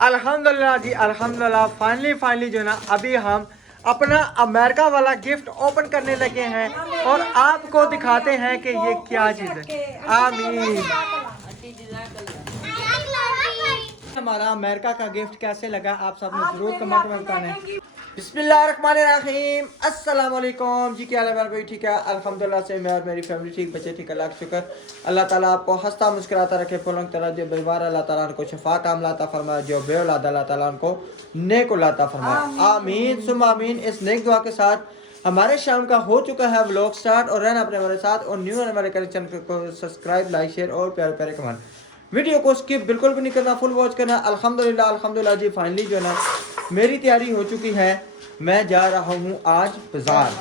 अल्हम्दुलिल्लाह जी, अल्हम्दुलिल्लाह। फाइनली जो है ना, अभी हम अपना अमेरिका वाला गिफ्ट ओपन करने लगे हैं और आपको दिखाते हैं कि ये क्या चीज़ है। आमीन। हमारा अमेरिका का गिफ्ट कैसे लगा आप सब ने जरूर कमेंट में बताना है। बिस्मिल्लाहिर्रहमानिर्रहीम, अस्सलाम वालेकुम जी। क्या हाल है भाई? ठीक है अल्हम्दुलिल्लाह से, मैं और मेरी फैमिली ठीक, बच्चे ठीक, अल्लाह का शुक्र। अल्लाह ताला आपको हंसता मुस्कुराता रखे, पलंग तरह जो बीमार अल्लाह ताला उनको शफा काम लाता फरमाए, जो बेऔलाद अल्लाह ताला उनको नेक औलाद फरमाए। आमीन सुम आमीन। इस नेक दुआ के साथ हमारे शाम का हो चुका है व्लॉग स्टार्ट। और रहना अपने हमारे साथ और न्यू आने वाले चैनल को सब्सक्राइब, लाइक, शेयर और प्यारे प्यारे कमेंट। वीडियो को स्किप बिल्कुल भी नहीं करना, फुल वॉच करना। अल्हम्दुलिल्लाह जी, फाइनली जो है ना मेरी तैयारी हो चुकी है। मैं जा रहा हूँ आज बाज़ार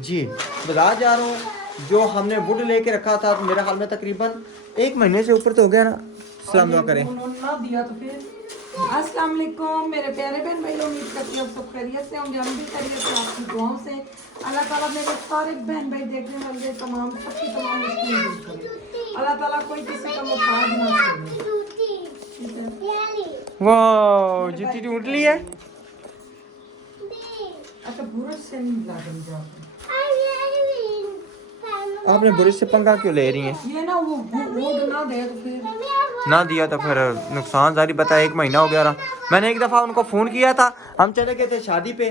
जी, बाज़ार जा रहा हूँ। जो हमने वुड लेके रखा था मेरे हाल में तकरीबन 1 महीने से ऊपर तो हो गया ना। सलाम दुआ करें। अस्सलाम वालेकुम मेरे प्यारे बहन भाई, उम्मीद करती हूँ सब खैरियत से होंगे। हम भी खैरियत से आपकी दुआओं से। अल्लाह ताला मेरे सारे बहन भाई देखने वाले तमाम सबकी तमाम मुश्किलें दूर करे। अल्लाह ताला कोई किसी का मुताज ना छोड़े। वाह, जूती ढूंढ ली है। अच्छा, बुरुश से नहीं लागल जाता। आपने बुरुश से पंगा क्यों ले रही हैं? ये ना वो ना दे तो फिर ना दिया तो फिर नुकसान जारी बता। 1 महीना हो गया रहा। मैंने एक दफ़ा उनको फ़ोन किया था, हम चले गए थे शादी पे,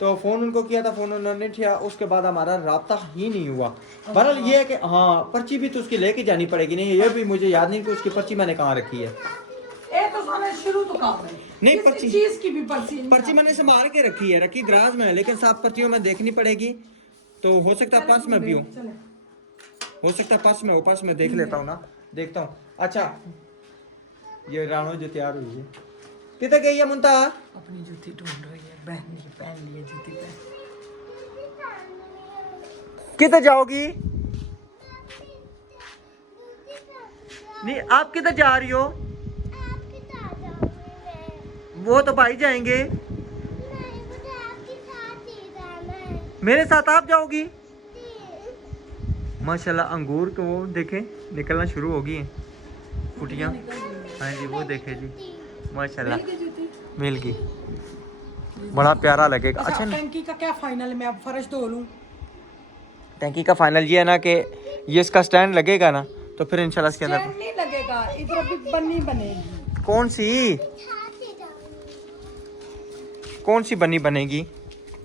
तो फ़ोन उनको किया था, फ़ोन उन्होंने किया, उसके बाद हमारा राब्ता ही नहीं हुआ। बहरहाल ये है कि हाँ, पर्ची भी तो उसकी लेके जानी पड़ेगी। नहीं, ये भी मुझे याद नहीं कि उसकी पर्ची मैंने कहाँ रखी है। शुरू तो काम है नहीं, पर्ची चीज की भी पर्ची मैंने संभाल के रखी है, रखी दराज में है, लेकिन साफ पर्चियों में देखनी पड़ेगी। तो हो सकता है पर्स में भी हो सकता है पर्स में हो, पर्स में देख लेता हूँ ना, देखता हूँ। अच्छा, ये रानो जो तैयार हुई है, किधर गई है मुंता? अपनी जूती ढूंढ रही है, बहन ने पहन ली है जूती पे। किधर जाओगी? नहीं, आप किधर जा रही हो? वो तो भाई जाएंगे। मेरे साथ आप जाओगी? माशाल्लाह, अंगूर को वो देखें निकलना शुरू हो गई हैं फुटियाँ। हाँ जी, वो देखे जी, माशाल्लाह मिल गई, बड़ा प्यारा लगेगा। अच्छा, टंकी का क्या फाइनल है? मैं अब फर्श धो लूं। टंकी का फाइनल ये है ना कि ये इसका स्टैंड लगेगा ना, तो फिर इंशाल्लाह इसके अंदर स्टैंड नहीं लगेगा, इधर भी बन्नी बनेगी। कौन सी बन्नी बनेगी?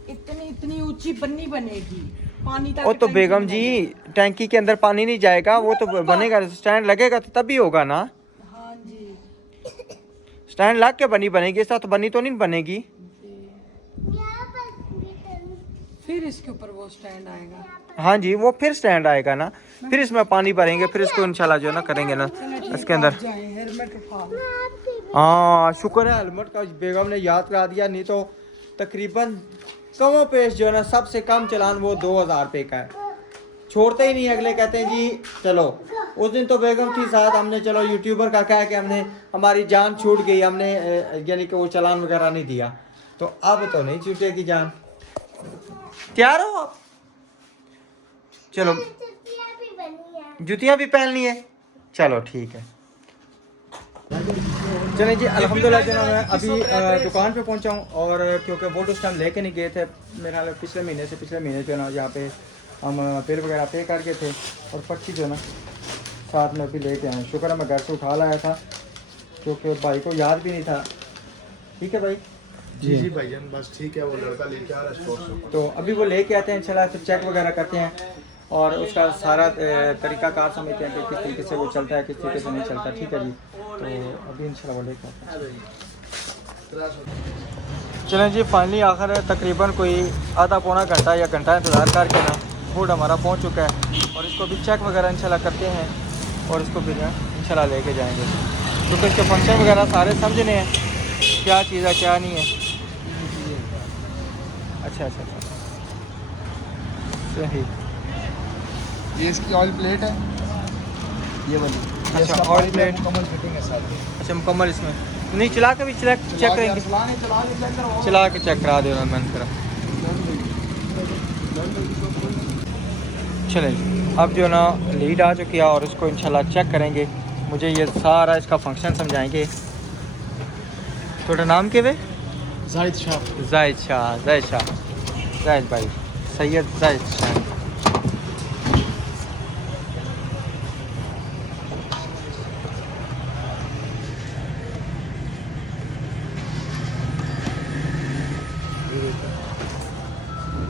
इतनी ऊंची बन्नी बनेगी, पानी तक। वो तो बेगम जी, टैंकी के अंदर पानी नहीं जाएगा, वो तो बनेगा, स्टैंड लगेगा तो तभी होगा ना। हाँ जी, स्टैंड लग के बनी बनेगी, साथ बनी तो नहीं बनेगी। फिर इसके ऊपर वो स्टैंड आएगा। हाँ जी, वो फिर स्टैंड आएगा ना, फिर इसमें पानी भरेंगे, फिर इसको इंशाल्लाह जो ना करेंगे ना इसके अंदर। हाँ, शुक्र है हेलमेट का बेगम ने याद करा दिया, नहीं तो तकरीबन कमो पेश जो है ना सबसे कम चलान वो 2000 रुपये का है। छोड़ते ही नहीं, अगले कहते हैं जी चलो। उस दिन तो बेगम थी साथ, हमने चलो यूट्यूबर का कहा कि हमने हमारी जान छूट गई, हमने यानी कि वो चलान वगैरह नहीं दिया, तो अब तो नहीं छूटेगी जान। तैयार हो आप? चलो, जुतियाँ भी पहननी है, चलो ठीक है। चलें जी, अल्हम्दुलिल्लाह जो मैं अभी दुकान पे पहुंचा हूँ, और क्योंकि वो उस टाइम लेके नहीं गए थे, मेरे ख्याल पिछले महीने जो है ना यहाँ पे हम बिल वगैरह पे कर गए थे, और पर्ची जो है ना साथ में भी लेके आए। शुक्र है मैं घर से उठा लाया था, क्योंकि भाई को याद भी नहीं था। ठीक है भाई? जी भाईजान, बस ठीक है, वो लड़का लेके आ रहा है। तो अभी वो लेके आते हैं इंशाल्लाह, फिर चेक वगैरह करते हैं और उसका सारा तरीकाकार समझते हैं कि किस तरीके से वो चलता है, किस तरीके से नहीं चलता। ठीक है जी, तो अभी इंशाल्लाह वो लेके आते हैं। चलें जी, फाइनली आखिर तकरीबन कोई आधा पौना घंटा या घंटा इंतज़ार करके ना फूड हमारा पहुंच चुका है, और इसको भी चेक वगैरह इंशाल्लाह करते हैं, और इसको फिर इंशाल्लाह लेके जाएंगे, क्योंकि इसके फंक्शन वगैरह सारे समझने हैं, क्या चीज़ है क्या नहीं है। अच्छा, सही। ये इसकी ऑयल प्लेट है, ये वाली। अच्छा, ऑयल प्लेट मुकम्मल फिटिंग है सारी। अच्छा, मुकम्मल। इसमें नहीं चला के भी चेक करेंगे, चला के चेक करा दे मैंने करा। चले, अब जो ना लीड आ चुकी है, और इसको इंशाल्लाह चेक करेंगे, मुझे ये सारा इसका फंक्शन समझाएंगे। थोड़ा नाम के वे जाहिद शाह। जाहिद भाई Syed Zahid Shah.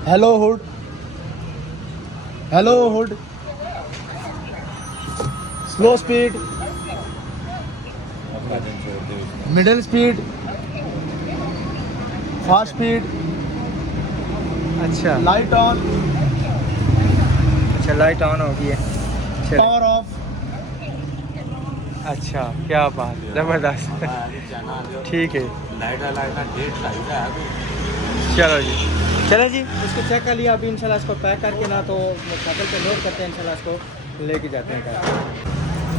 Hello hood, hello hood, slow speed, middle speed, fast speed, अच्छा लाइट ऑन, अच्छा लाइट ऑन हो गई है। चलो पावर ऑफ। अच्छा क्या बात, ज़बरदस्त। ठीक है चलो जी, चलो जी इसको चेक कर लिया। अभी इंशाल्लाह इसको पैक करके ना तो मोटरसाइकिल पे लोड करते हैं, इंशाल्लाह इसको लेके जाते हैं घर।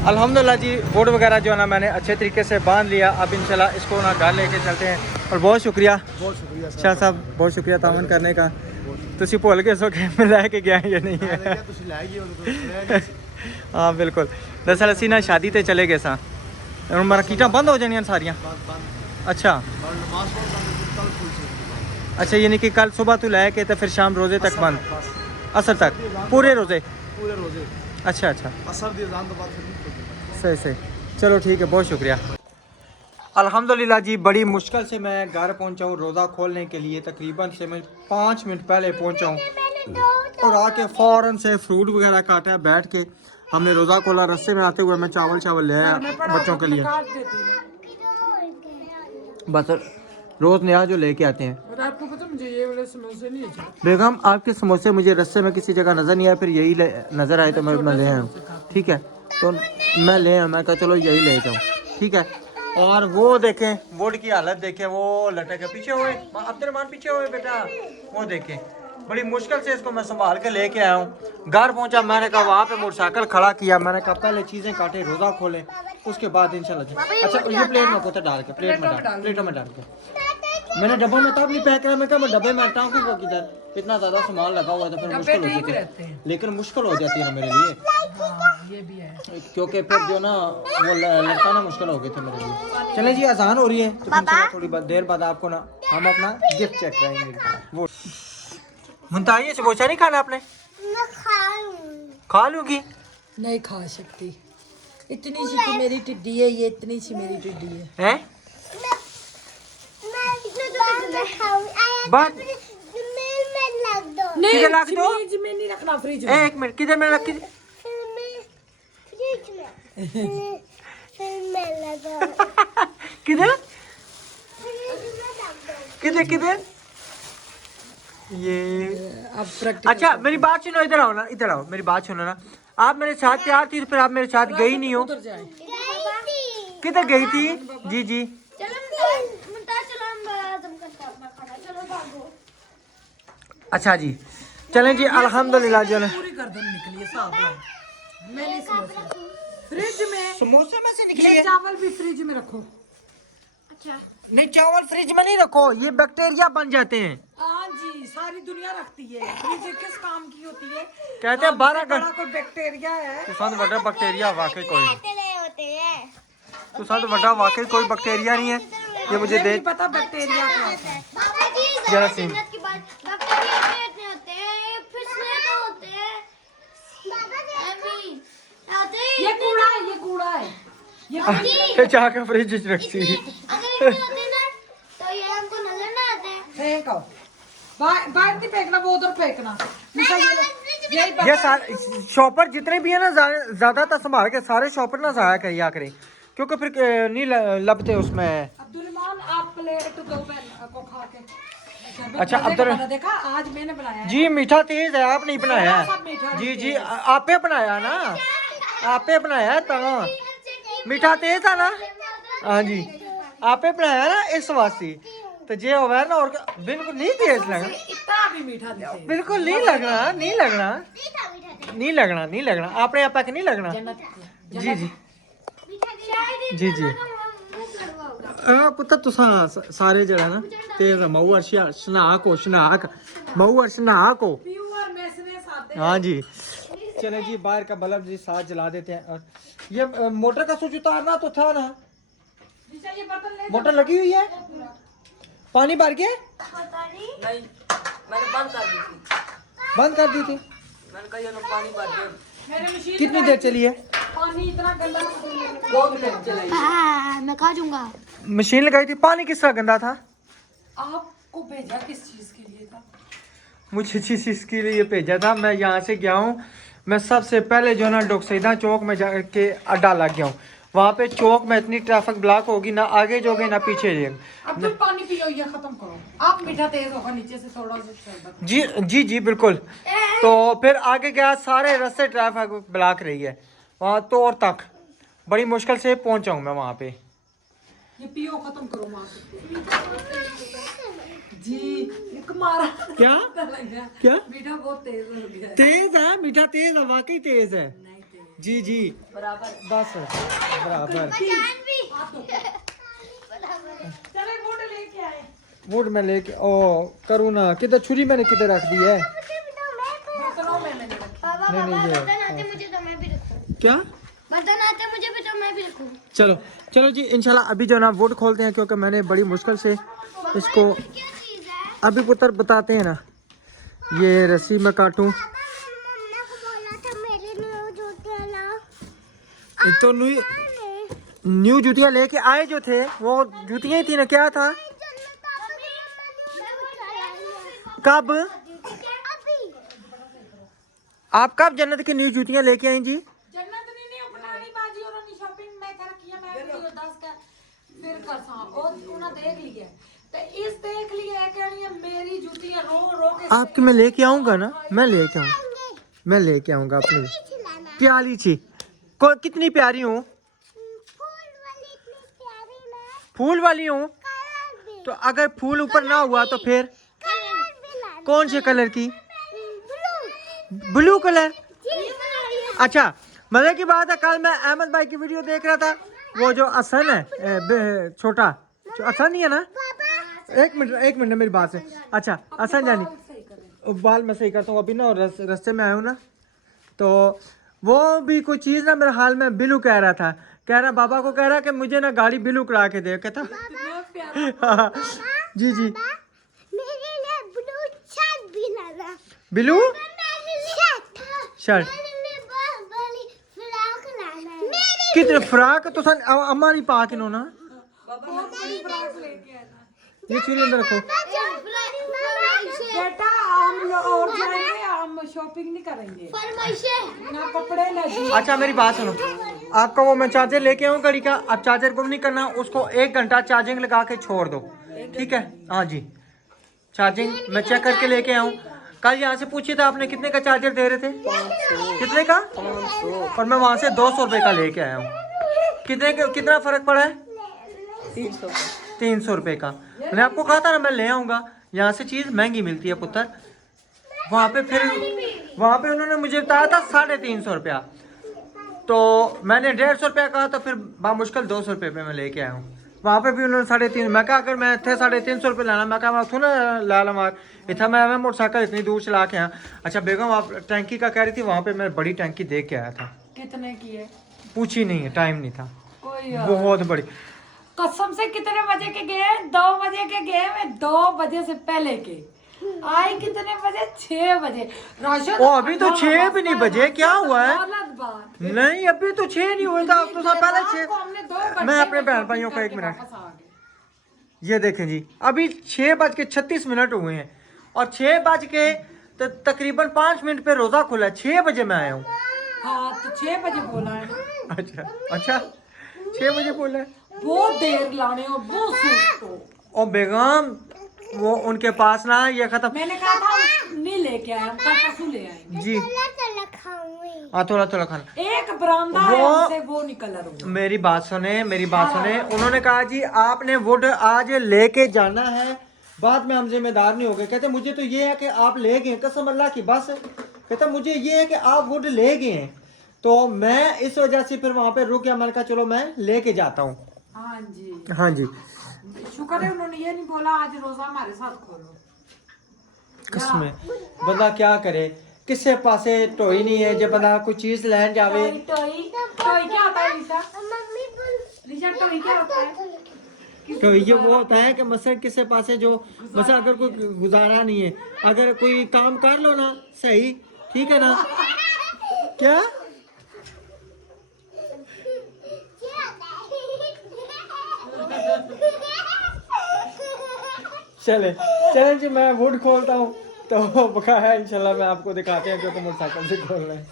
अल्हम्दुलिल्लाह जी बोर्ड वगैरह जो है ना मैंने अच्छे तरीके से बांध लिया। अब इंशाल्लाह इसको ना घर लेके चलते हैं। और बहुत शुक्रिया शाह साहब, बहुत शुक्रिया तावन करने का। तुसी भुल गए सो कि मैं लैके गया या नहीं है। हाँ बिल्कुल, दरअसल असी ना शादी ते चले गए सा, हुण मार्केटां बंद हो जानियां सारियां। अच्छा अच्छा, यानी कि कल सुबह तो लैके तो फिर शाम रोज़े तक बंद, असर तक पूरे रोज़े। अच्छा अच्छा सही सही, चलो ठीक है, बहुत शुक्रिया। अल्हम्दुलिल्लाह जी बड़ी मुश्किल से मैं घर पहुंचा हूँ रोज़ा खोलने के लिए। तकरीबन से मैं 5 मिनट पहले पहुंचा हूँ और आके फ़ौरन से फ्रूट वगैरह काटा बैठ के हमने रोज़ा खोला। रस्ते में आते हुए मैं चावल ले आया बच्चों के लिए। बस रोज़ नया जो लेके आते हैं। आपको पता मुझे ये वाले समोसे नहीं अच्छे। बेगम आपके समोसे मुझे रस्ते में किसी जगह नज़र नहीं आया, फिर यही नज़र आए तो मैं ले आया। ठीक है तो मैं ले आया, मैं कहा चलो यही ले जाऊँ। ठीक है, और वो देखें बोर्ड की हालत देखें, वो लटक के पीछे हुए अब्दुलरहमान पीछे हुए बेटा, वो देखें बड़ी मुश्किल से इसको मैं संभाल के लेके आया हूँ। घर पहुँचा, मैंने कहा वहाँ पे मोटरसाइकिल खड़ा किया, मैंने कहा पहले चीज़ें काटे रोज़ा खोलें उसके बाद इंशाल्लाह। अच्छा ये प्लेट में पोता डाल के प्लेटों में डाल के मैंने डब्बों में तब नहीं पैक करा। मैं कहा मैं डब्बे में टाँगू को किधर, इतना ज़्यादा सामान लगा हुआ है तो फिर मुश्किल हो जाती है, लेकिन मुश्किल हो जाती है ना मेरे लिए। ये भी है क्योंकि फिर जो ना वो लटकाना मुश्किल हो गई थी मेरे लिए। चलें जी अजान हो रही है तो इंशाल्लाह थोड़ी देर बाद आपको ना हम अपना गिफ्ट चेक कराएंगे। वो मुंताई समोसा नहीं खाना आपने? खा लूँगी। नहीं खा सकती, इतनी सी तो मेरी टिड्डी है, ये इतनी सी मेरी टिड्डी है। हैं? बात नहीं किधर रख दो? फ्रिज में नहीं रखना, फ्रिज में। एक मिनट किधर में रख के किधर किधर किधर ये अब प्रैक्टिकल। अच्छा मेरी बात सुनो, इधर आओ ना, इधर आओ, मेरी बात सुनो ना। आप मेरे साथ तैयार थी तो फिर आप मेरे साथ गई नहीं हो, उधर जाए। किधर गई थी? जी जी अच्छा जी, चलें जी अल्हम्दुलिल्लाह जो है पूरी गर्दन निकली है साहब। मैं नहीं समोसा फ्रिज में, समोसे में से निकले ये हैं। चावल भी फ्रिज में रखो। अच्छा नहीं चावल फ्रिज में नहीं रखो, ये बैक्टीरिया बन जाते हैं। हाँ जी, सारी दुनिया रखती है। फ्रिज किस काम की होती है? कहते हैं 12 बड़ा घंटे कोई बैक्टीरिया है। तो साथ बड़ा बैक्टीरिया वाकई कोई तो साथ बड़ा वाकई कोई बैक्टीरिया नहीं है। ये मुझे दे नहीं पता बैक्टीरिया क्या होता है। जरासीम। ये कूड़ा है, ये कूड़ा है, ये जाकर फ्रिज में रखती है। फेंक आओ। बाहर नहीं फेंकना, वो उधर फेंकना। निशा ये लो, यही ये सारे शॉपर जितने भी है ना ज्यादातर संभाल के सारे शॉपर ना जाया करिया करें, क्योंकि फिर नहीं लपते उसमें। अब्दुलरहमान आप प्लेट दो बहन को खा के। अच्छा अब्दुल देखा आज मैंने बनाया है। जी मीठा तेज है, आप नहीं बनाया सब मीठा है। जी जी आपे बनाया ना, आपे बनाया है तो मीठा तेज है ना। हाँ जी आपे बनाया ना इस वास्ते तो जे होगा ना, और बिल्कुल नहीं तेज लगना, इतना भी मीठा नहीं है। बिल्कुल नहीं लगना, नहीं लगना, नहीं लगना, नहीं लगना, अपने आप नहीं लगना। जी जी जी जी पुत्र तुसा सारे जरा ना तेज मऊ अर्शिया शनाक हो, शनाक मऊ और शनाक हो। प्योर मैसने साथे। हाँ जी चले जी बाहर का बल्ब जी साथ जला देते हैं। और ये मोटर का स्विच उतारना तो था ना, निशा ये बर्तन ले मोटर लगी हुई है। पानी भर के नहीं, मैंने बंद कर दी थी। बंद कर दी थी। मैंने कहा ये लो पानी भर दे। कितनी देर चली है? पानी इतना गंदा 2 मिनट चलाई। मैं खा जाऊंगा। मशीन लगाई थी। पानी किस तरह गंदा था? आपको भेजा किस चीज के लिए था? मुझे जिस चीज़ के लिए भेजा था, मैं यहाँ से गया हूँ। मैं सबसे पहले जो ना डोकसीदा चौक में जाके अड्डा लग गया हूँ। वहाँ पे चौक में इतनी ट्रैफिक ब्लॉक होगी, ना आगे जोगे ना पीछे जाएंगे। अब तो पानी पियो, ये खत्म करो। आप मीठा तेज होगा नीचे से थोड़ा सा शरबत। जी जी जी बिल्कुल। तो फिर आगे गया, सारे रास्ते ट्रैफिक ब्लॉक रही है वहाँ तोर तक। बड़ी मुश्किल से पहुँचा हूँ मैं वहाँ पे। ये पियो, खत्म करो वहाँ से। जी एक मारा क्या क्या मीठा बहुत तेज हो गया है। तेज है? मीठा तेज है, वाकई तेज है। नहीं तेज जी जी बराबर। बस बराबर। चले वोट लेके आए। वुड में लेके ओ करूँ ना, किधर छुरी मैंने किधर रख दी है? बर्तनों में मैंने रखी। पापा नहीं, पापा ये, बर्तन आते मुझे तो मैं भी रखूं। क्या? बर्तन आते मुझे भी तो मैं भी रखूं। चलो चलो जी, इंशाल्लाह अभी जो ना वुड खोलते हैं, क्योंकि मैंने बड़ी मुश्किल से इसको क्या चीज है? अभी पुत्र बताते हैं ना। ये रस्सी में काटूं मम्मा को बोला था मेरे लिए जूते लाओ। तो न्यू जूतियाँ लेके आए जो थे, वो जूतियाँ ही थी ना, क्या था? कब? आप कब जन्नत की न्यू जूतियाँ लेके आई जी? जन्नत नहीं अपनानी बाजी और शॉपिंग में कर किया मैं वीडियो 10 का फिर कर सा और उन्हें देख लिया तो इस देख लिया है कहनी है मेरी जूतियां रो रो के आपकी मैं लेके आऊंगा ना, मैं लेके आऊंगा, मैं लेके आऊंगा अपनी प्यारी सी। कितनी प्यारी हूँ? फूल वाली हूँ। तो अगर फूल ऊपर ना हुआ तो फिर कौन से कलर की? Blue colour. अच्छा मजे की बात है, कल मैं अहमद भाई की वीडियो देख रहा था। वो जो असन है छोटा, असन नहीं है ना? एक मिनट मेरी बात से। अच्छा असन जानी बाल मैं सही करता हूँ अभी ना, और रास्ते में आया हूँ ना, तो वो भी कोई चीज़ ना मेरे हाल में बिलू कह रहा था, कह रहा बाबा को कह रहा कि मुझे ना गाड़ी बिलू करा के दे। कहता जी जी मेरे लिए ब्लू शर्ट भी लाना। बिलू शर्ट कितने फ्राक तो सन अम्मा नहीं पा के नो ना। ये चूड़ी अंदर रखो। बेटा हम और जाएंगे, हम शॉपिंग नहीं करेंगे ना कपड़े ना। अच्छा मेरी बात सुनो, आपका वो मैं चार्जर लेके आऊँ गाड़ी का, अब चार्जर गुम नहीं करना, उसको 1 घंटा चार्जिंग लगा के छोड़ दो, ठीक है? हाँ जी, चार्जिंग मैं चेक करके लेके आऊँ। कल यहाँ से पूछिए था आपने कितने का चार्जर दे रहे थे? कितने का? और मैं वहाँ से 200 रुपये का लेके आया हूँ। कितना फर्क पड़ा है? 300 रुपये का। मैंने आपको कहा था ना मैं ले आऊँगा, यहाँ से चीज़ महंगी मिलती है पुत्र। वहाँ पे उन्होंने मुझे बताया था 350 रुपया, तो मैंने 150 रुपया कहा, तो फिर बामुश्किल 200 रुपये पे मैं लेके आया हूँ। वहाँ पे भी उन्होंने 350। मैं कहा अगर मैं थे 350 रुपये लाना, मैं कहा मैं उठू ना ला लमार इतना मैं मोटरसाइकिल इतनी दूर चला के आया। अच्छा बेगम आप टैंकी का कह रही थी, वहाँ पे मैं बड़ी टैंकी देख के आया था। कितने की है? पूछी नहीं है, टाइम नहीं था। कोई बहुत बड़ी कसम से। कितने बजे के गए? 2 बजे के गए। मैं 2 बजे से पहले के आई। कितने बजे? 6 बजे। राशन अभी तो 6 भी नहीं बजे, क्या हुआ है? गलत बात। नहीं अभी तो 6 नहीं हुआ था, अब तो सब पहले 6। मैं अपने बहन भाइयों का 1 मिनट, ये देखें जी, अभी 6:36 हुए हैं और 6 तो तकरीबन 5 मिनट पे रोजा खुला है। 6 बजे मैं आया हूँ। हाँ तो 6 बजे बोला है। अच्छा 6 बजे बोला है। बहुत देर लाने और बहुत सुस्त हो। और बेगम वो उनके पास ना ये खत्म। मैंने कहा था नहीं लेके आए, हम कल परसों ले आएंगे जी हाँ थोड़ा थोड़ा खाना। एक बरामदा है हमसे, वो नहीं कलर होगा। मेरी बात सुने उन्होंने कहा जी आपने वुड आज लेके जाना है, बाद में हम जिम्मेदार नहीं हो गए। कहते मुझे तो ये है कि आप ले गए, कसम अल्लाह की। बस कहता मुझे ये है कि आप वुड ले गए हैं, तो मैं इस वजह से फिर वहाँ पे रुक गया। मैंने कहा चलो मैं लेके जाता हूँ। हाँ जी हाँ जी शुक्र है उन्होंने ये नहीं बोला आज रोजा हमारे साथ खोलो। कसम बंदा क्या करे, किससे पासे टोई नहीं है, जब बंदा कोई चीज लैन जावे। टोई क्या होता है लीसा? लीसा टोई क्या होता है? तो ये वो होता है कि मसलन किसी पास है जो मसलन अगर कोई गुजारा नहीं है, अगर कोई काम कर लो ना सही, ठीक है ना? क्या चले चले जी, मैं वुड खोलता हूँ तो बकाया इंशाल्लाह मैं आपको दिखाते हैं क्योंकि मोटरसाइकिल से खोल रहे हैं।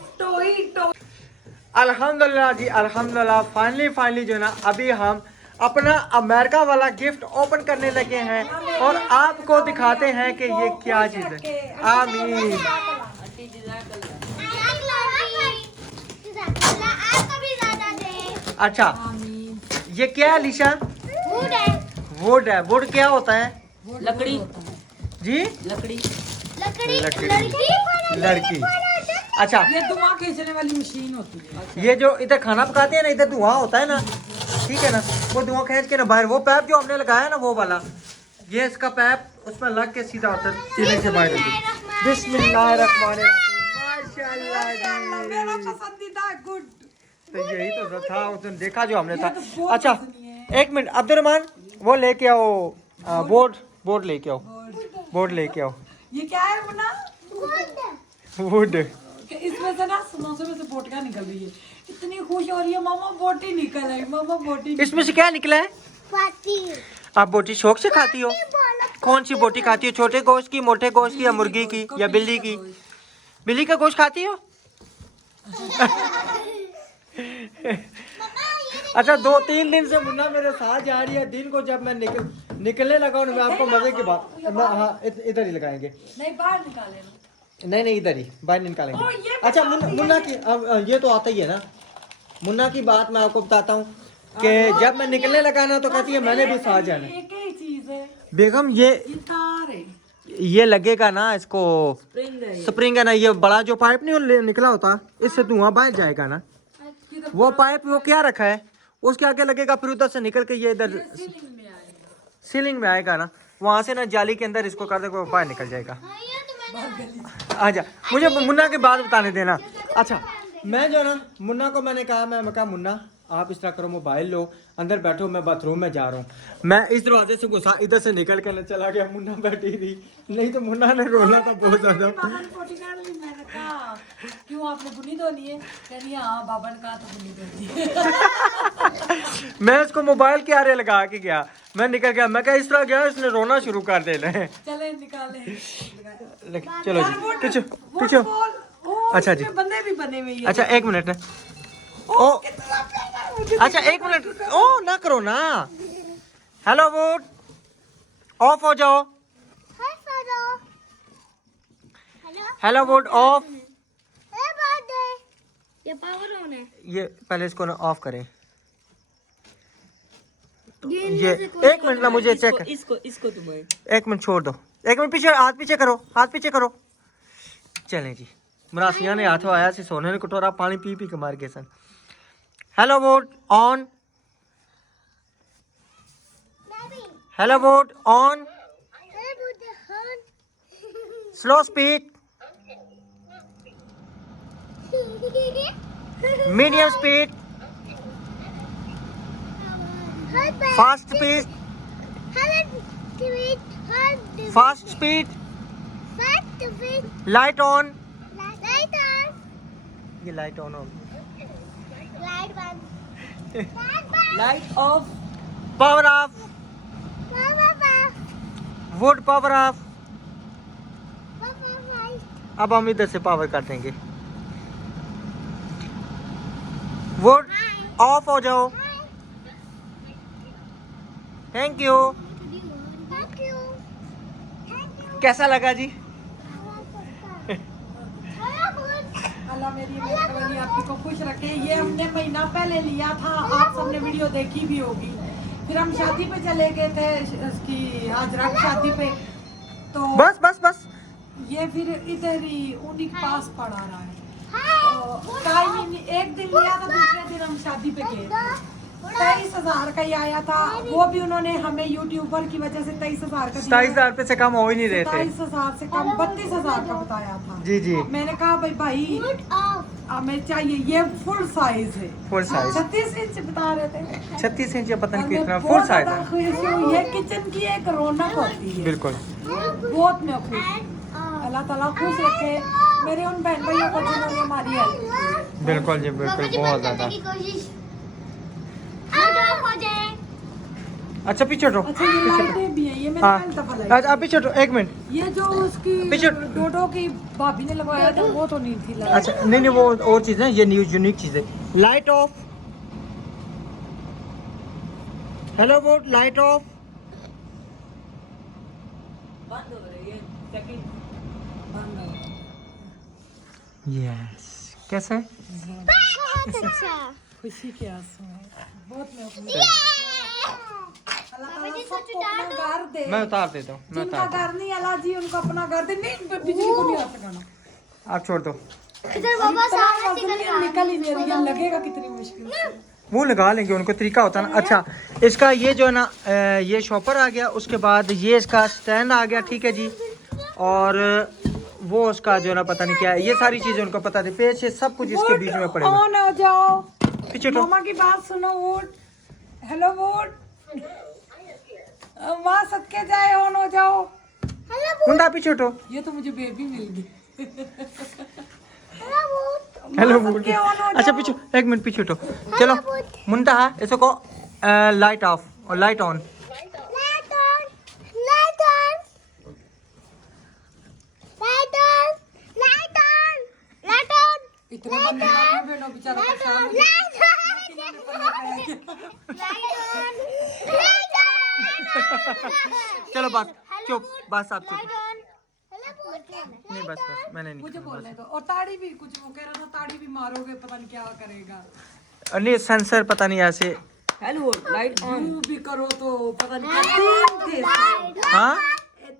अल्हम्दुलिल्लाह जी, अल्हम्दुलिल्लाह फाइनली जो है ना अभी हम अपना अमेरिका वाला गिफ्ट ओपन करने लगे हैं और आपको दिखाते हैं कि ये क्या चीज़ है। आमीन। अच्छा ये क्या है लिशा? वुड है। वुड क्या होता है? लकड़ी जी लकड़ी लड़की। अच्छा ये धुआं खींचने वाली मशीन होती है। ये जो इधर खाना पकाते हैं ना, इधर धुआं होता है ना, ठीक है ना, वो धुआं खींच के ना बाहर, वो पैप जो हमने लगाया ना वो वाला, ये इसका पैप उसमें लग के सीधा होता है सीधे से बाहर। बिस्मिल्लाहिर्रहमानिर्रहीम। माशाल्लाह जी, मेरा पसंदीदा गुड। तो यही तो था उस दिन देखा जो हमने था। अच्छा एक मिनट अब्दुलरहमान, वो लेके आओ बोर्ड लेके आओ, बोर्ड लेके आओ। ये क्या है मुन्ना? वुड। इसमें से ना समोसे में से बोटियां निकल रही है। इतनी खुश हो रही है, मामा बोटी निकल आई, मामा बोटी। इसमें से क्या निकला है? आप बोटी शौक से खाती हो? कौन सी बोटी खाती हो? छोटे गोश्त की, मोटे गोश्त की, या मुर्गी की, या बिल्ली की? बिल्ली का गोश्त खाती हो? अच्छा 2-3 दिन से मुन्ना मेरे साथ जा रही है। दिन को जब मैं निकलने लगा हूँ, मैं आपको मजे की बात, हाँ इधर ही लगाएंगे। नहीं बाहर निकाले ना। नहीं इधर ही बाहर निकालेंगे। अच्छा मुन्ना की अब ये तो आता ही है ना। मुन्ना की बात मैं आपको बताता हूँ कि जब मैं निकलने लगा ना तो कहती है मैंने भी साथ जाना है। एक ही चीज है, बेगम ये तार है। ये लगेगा ना इसको, स्प्रिंग है ना, ये बड़ा जो पाइप नहीं निकला होता, इससे धुआं बाहर जाएगा ना। वो पाइप वो क्या रखा है, उसके आगे लगेगा, फिर उधर से निकल के ये इधर सीलिंग में आएगा ना, वहां से ना जाली के अंदर इसको कर दे, बाहर निकल जाएगा। आजा, मुझे मुन्ना की बात बताने देना। अच्छा मैं जो ना मुन्ना को मैंने कहा, मैं कहा मुन्ना आप इस तरह करो, मोबाइल लो, अंदर बैठो, मैं बाथरूम में जा रहा हूँ। मैं इस दरवाजे से घुसा, इधर से निकल कर चला गया, मुन्ना बैठी थी, नहीं तो मुन्ना ने रोना था बहुत ज्यादा। क्यों आपने बुनी धोनी है? कहनी हाँ बाबा ने कहा तो बुनी धोनी। मैं इसको मोबाइल के आरे लगा के गया, मैं निकल गया, मैं क्या इस तरह गया, इसने रोना शुरू कर देना है। चले निकाले। चलो जी पीछे। अच्छा जी बंदे भी बने हुए हैं। अच्छा एक मिनट ओ अच्छा एक मिनट, ओ ना करो ना। हेलो वुड, ऑफ हो जाओ। Hello would of. ये पावर ऑन है। ये पहले इसको ना ऑफ करें। ये एक मिनट ना मुझे चेक, इसको तुम एक मिनट छोड़ दो, एक मिनट पीछे, हाथ पीछे करो, हाथ पीछे करो। चलें जी, मरासिया ने हाथों आया सी सोने ने कटोरा पानी पी के मार गए सन। Hello vote on, hello vote on, slow speed, medium speed, fast speed, fast speed, light on. ये लाइट ऑन हो, light off, power off, would power off. अब हम इधर से पावर कर देंगे। वुड ऑफ हो जाओ। Thank you. कैसा लगा जी? अल्लाह मेरी मेहरबानी आपकी को खुश रखे। ये हमने महीना पहले लिया था, आप सबने वीडियो देखी भी होगी। फिर हम शादी पे चले गए थे, उसकी हाजरा की शादी पे, तो बस बस बस ये फिर इधर ही उन्हीं के पास पड़ा रहा है। तो टाइम एक दिन लिया था, दूसरे दिन हम शादी पे गए थे। 23,000 का ही आया था, वो भी उन्होंने हमें यूट्यूबर की वजह से 23,000 का 27,000 रुपए से कम हो ही नहीं रहे थे। 27,000 से कम 32,000 का बताया था। जी जी। मैंने कहा भाई हमें चाहिए ये फुल साइज है। फुल साइज 36 इंच बता रहे थे। 36 इंच या पता नहीं हमें कितना, बहुत फुल साइज ज्यादा है। खुशी हुई है, किचन की एक रौनक होती है। बिल्कुल बहुत मैं खुश हूँ। अल्लाह ताला खुश रखे मेरे उन बहन भाइयों को जिन्होंने हमारी हेल्प की है। बिल्कुल जी, बिल्कुल बहुत ज़्यादा। अच्छा पीछे हटो, अच्छा ये लाइटें भी हैं, ये मैंने हाँ पहले दफा लाई अच्छा आप पीछे हटो, एक मिनट। ये जो उसकी पीछे- डोडो की भाभी ने लगवाया था वो तो नहीं थी लाइट। अच्छा नहीं नहीं, वो और चीज़ है, ये न्यू यूनिक चीज़ है। लाइट ऑफ, हेलो वो लाइट ऑफ। बंद हो रही है सेकंड। यस, कैसे है? बहुत अच्छा। खुशी के आंसू हैं। बहुत मैं खुश अल्लाह ताला सबको अपना घर दे। मैं उतार देता हूँ, मैं जिनका उतार घर नहीं अल्लाह जी उनको अपना घर दे। नहीं बिजली को नहीं आ सकाना। आप छोड़ दो। इधर बाबा सामने इतना निकल ही नहीं रही है, लगेगा कितनी मुश्किल से। वो लगा लेंगे, उनको तरीका होता है ना। अच्छा इसका ये जो है ना ये शॉपर आ गया, उसके बाद ये इसका स्टैंड आ गया, ठीक है जी। और वो उसका जो है ना पता नहीं क्या है, ये सारी चीज़ें उनको पता थी, पेज से सब कुछ इसके बीच में पड़ेगा। ऑन हो जाओ, पीछे हटो। मामा की बात सुनो। वोट हेलो वोट माँ सदके जाए, ऑन हो जाओ। मुंडा पीछे हटो। ये तो मुझे बेबी मिल गई। हेलो माँ सदके ऑन हो अच्छा जाओ। पीछे, एक मिनट पीछे हटो। चलो मुंडा है, इसको लाइट ऑफ और light on. Light on, light on, light on, light on, light on, इतने बंदे लगे बेनो बेचारा परेशान हो गया। चलो बस चुप, बस आप चुप। नहीं बस बस मैंने नहीं मुझे करना, बोलने दो। और ताड़ी भी कुछ वो कह रहा था, ताड़ी भी मारोगे पता नहीं क्या करेगा। बस। नहीं सेंसर पता नहीं ऐसे। Hello light on. यूं भी करो तो पता नहीं क्या। तीन थे इसमें। हाँ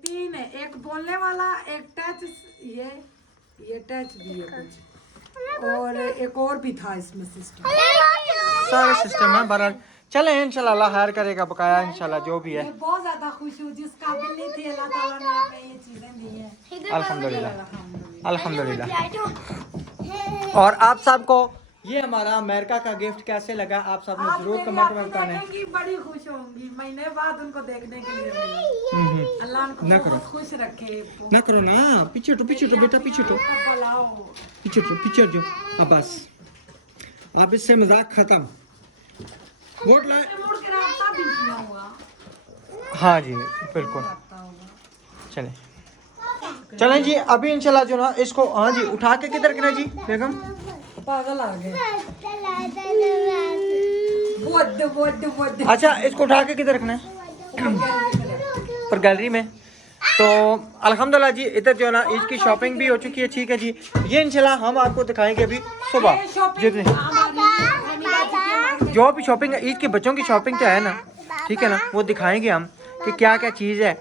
तीन है, एक बोलने वाला, एक टच, ये टच भी है कुछ, और एक और भी था इसमें सिस्टम। सारा सिस्टम है बहरहाल। चले इंशाल्लाह अल्लाह खैर करेगा, बकाया इंशाल्लाह जो भी है। मैं बहुत ज्यादा खुश हूँ, जिस काबिल नहीं थी अल्लाह ताला ने हमें ये चीजें दी हैं। अल्हम्दुलिल्लाह अल्हम्दुलिल्लाह। और आप सबको ये हमारा अमेरिका का गिफ्ट कैसे लगा, आप सब ने आज जरूर मेरी कमेंट आंखें में बताना है। देखेंगी, बड़ी खुश होंगी। महीने बाद उनको देखने के लिए मिली। अल्लाह उनको ना बहुत करो। खुश रखे। ना करो ना, पीछे हटो पीछे हटो बेटा, पीछे हटो बुलाओ। पीछे हटो पीछे हटो। अब बस अब इससे मजाक खत्म। वोट लाए। मुड़ के रास्ता भी नहीं हुआ। हाँ जी बिल्कुल। चलें चलें जी, अभी इंशाल्लाह जो ना इसको हाँ जी उठा के किधर रखना जी बेगम? पागल आ गए। वो अच्छा इसको उठा के किधर रखना है? पर गैलरी में। तो अल्हम्दुलिल्लाह जी इधर जो है ना इसकी शॉपिंग भी हो चुकी है, ठीक है जी। ये इंशाल्लाह हम आपको दिखाएंगे अभी सुबह जितने जो भी शॉपिंग है, ईद के बच्चों की शॉपिंग तो है ना, ठीक है ना, वो दिखाएंगे हम कि क्या क्या चीज़ है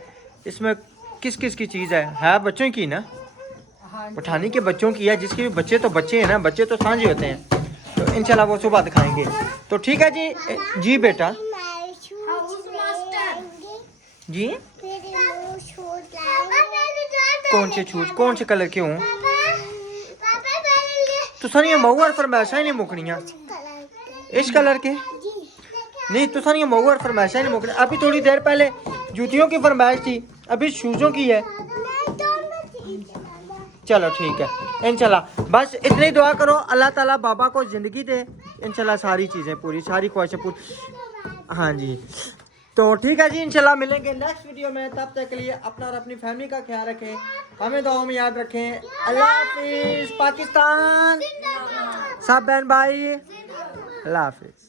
इसमें, किस किस की चीज़ है बच्चों की ना, पठानी के बच्चों की है, जिसके भी बच्चे तो बच्चे हैं ना, बच्चे तो साझे होते हैं, तो इंशाल्लाह वो सुबह दिखाएंगे। तो ठीक है जी। जी बेटा जी, कौन से शूज, कौन से कलर के हों? तो सारिया मऊर फरमाइशा ही नहीं मुकनियाँ इस कलर के। नहीं तो सारिया मऊर फरमाइशा ही नहीं मुकनी। अभी थोड़ी देर पहले जूतियों की फरमाइश थी, अभी शूज़ों की है। चलो ठीक है इंशाल्लाह, बस इतनी ही दुआ करो अल्लाह ताला बाबा को ज़िंदगी दे इंशाल्लाह, सारी चीज़ें पूरी, सारी ख्वाहिशें पूरी। हाँ जी तो ठीक है जी, इंशाल्लाह मिलेंगे नेक्स्ट वीडियो में। तब तक के लिए अपना और अपनी फैमिली का ख्याल रखें, हमें दुआ में याद रखें। अल्लाह हाफिज़। पाकिस्तान सब बहन भाई, अल्लाह हाफिज़।